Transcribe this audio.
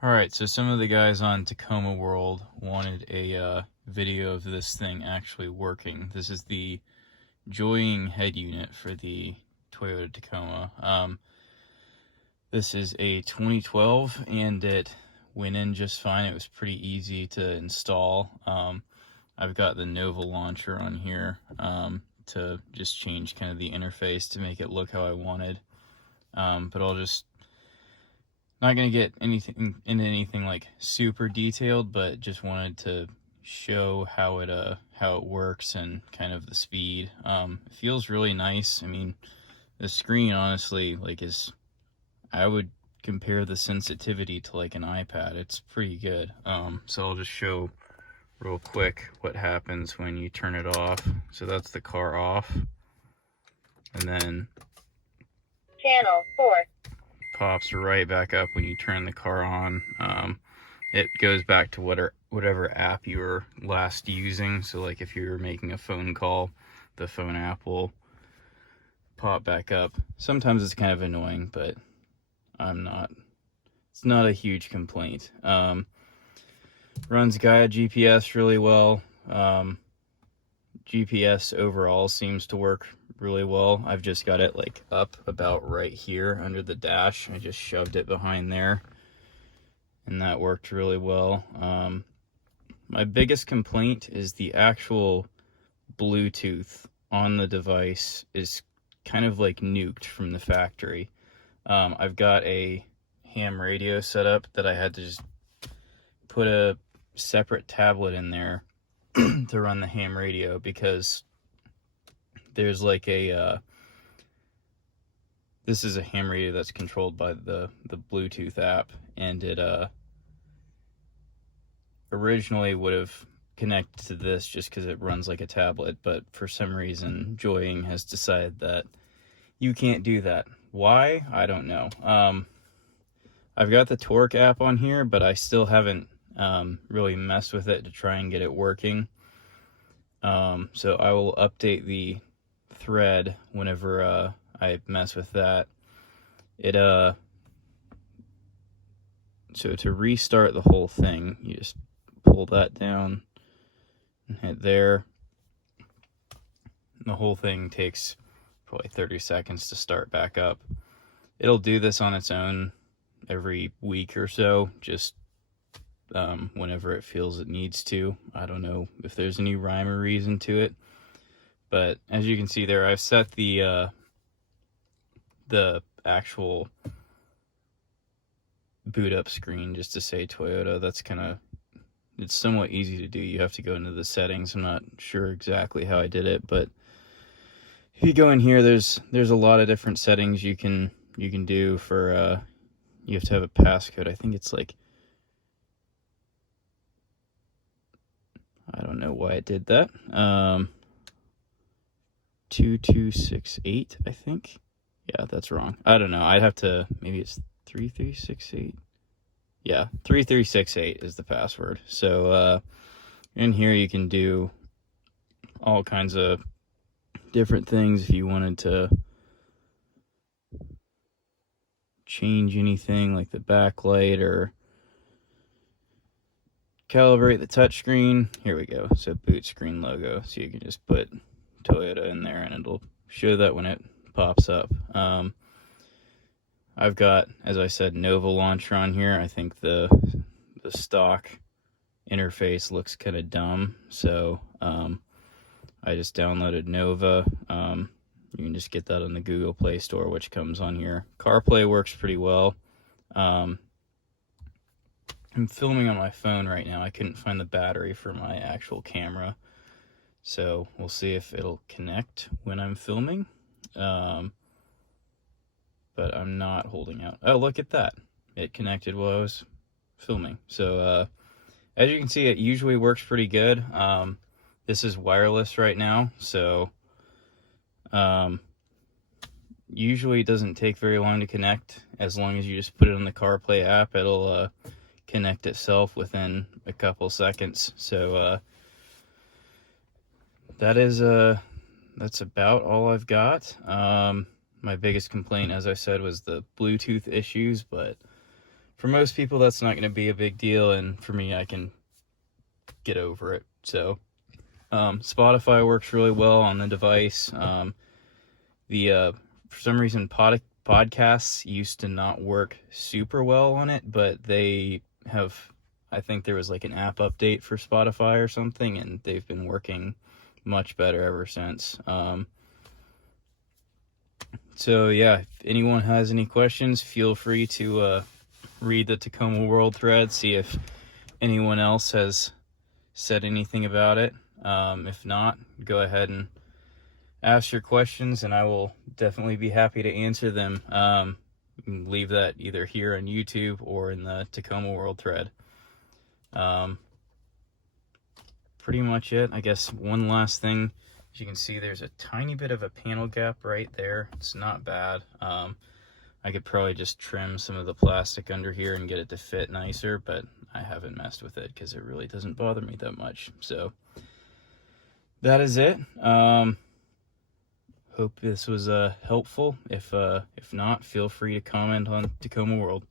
Alright, so some of the guys on Tacoma World wanted a video of this thing actually working. This is the joying head unit for the Toyota Tacoma. This is a 2012 and it went in just fine. It was pretty easy to install. I've got the Nova launcher on here to just change kind of the interface to make it look how I wanted. But I'll just not going to get into anything like super detailed, but just wanted to show how it works and kind of the speed. It feels really nice. I mean, the screen honestly I would compare the sensitivity to like an iPad. It's pretty good. So I'll just show real quick what happens when you turn it off. So that's the car off, and then Channel 4 pops right back up when you turn the car on. It goes back to whatever app you were last using. So like if you were making a phone call, the phone app will pop back up. Sometimes it's kind of annoying, but it's not a huge complaint. Runs Gaia GPS really well. GPS overall seems to work really well. I've just got it like up about right here under the dash. I just shoved it behind there and that worked really well. My biggest complaint is the actual Bluetooth on the device is kind of like nuked from the factory. I've got a ham radio set up that I had to just put a separate tablet in there to run the ham radio, because there's like this is a ham radio that's controlled by the Bluetooth app, and it originally would have connected to this just because it runs like a tablet, but for some reason Joying has decided that you can't do that. Why? I don't know. I've got the Torque app on here, but I still haven't really messed with it to try and get it working. So I will update the thread whenever I mess with that. So to restart the whole thing, you just pull that down and hit there. The whole thing takes probably 30 seconds to start back up. It'll do this on its own every week or so, just whenever it feels it needs to. I don't know if there's any rhyme or reason to it, but as you can see there, I've set the actual boot up screen just to say Toyota. That's it's somewhat easy to do. You have to go into the settings. I'm not sure exactly how I did it, but if you go in here, there's a lot of different settings you can do for you have to have a passcode. I think it's like, I don't know why it did that. 2268, I think. Yeah, that's wrong. I don't know. I'd have to, maybe it's 3368. Yeah, 3368 is the password. So in here you can do all kinds of different things if you wanted to change anything like the backlight or calibrate the touchscreen. Here we go. So boot screen logo. So you can just put Toyota in there and it'll show that when it pops up. I've got, as I said, Nova launcher on here. I think the stock interface looks kind of dumb, so I just downloaded Nova. You can just get that on the Google Play Store, which comes on here. CarPlay works pretty well. I'm filming on my phone right now. I couldn't find the battery for my actual camera, so we'll see if it'll connect when I'm filming. But I'm not holding out. Oh, look at that. It connected while I was filming. So as you can see, it usually works pretty good. This is wireless right now, so usually it doesn't take very long to connect. As long as you just put it on the CarPlay app, it'll connect itself within a couple seconds. So that's about all I've got. My biggest complaint, as I said, was the Bluetooth issues, but for most people, that's not going to be a big deal, and for me, I can get over it. So, Spotify works really well on the device. For some reason, podcasts used to not work super well on it, but they have, I think there was like an app update for Spotify or something, and they've been working much better ever since. So yeah, if anyone has any questions, feel free to read the Tacoma World thread, see if anyone else has said anything about it. If not, go ahead and ask your questions, and I will definitely be happy to answer them. You can leave that either here on YouTube or in the Tacoma World thread. Pretty much it. I guess one last thing, as you can see, there's a tiny bit of a panel gap right there. It's not bad. I could probably just trim some of the plastic under here and get it to fit nicer, but I haven't messed with it because it really doesn't bother me that much. So that is it. Hope this was helpful. If not, feel free to comment on Tacoma World.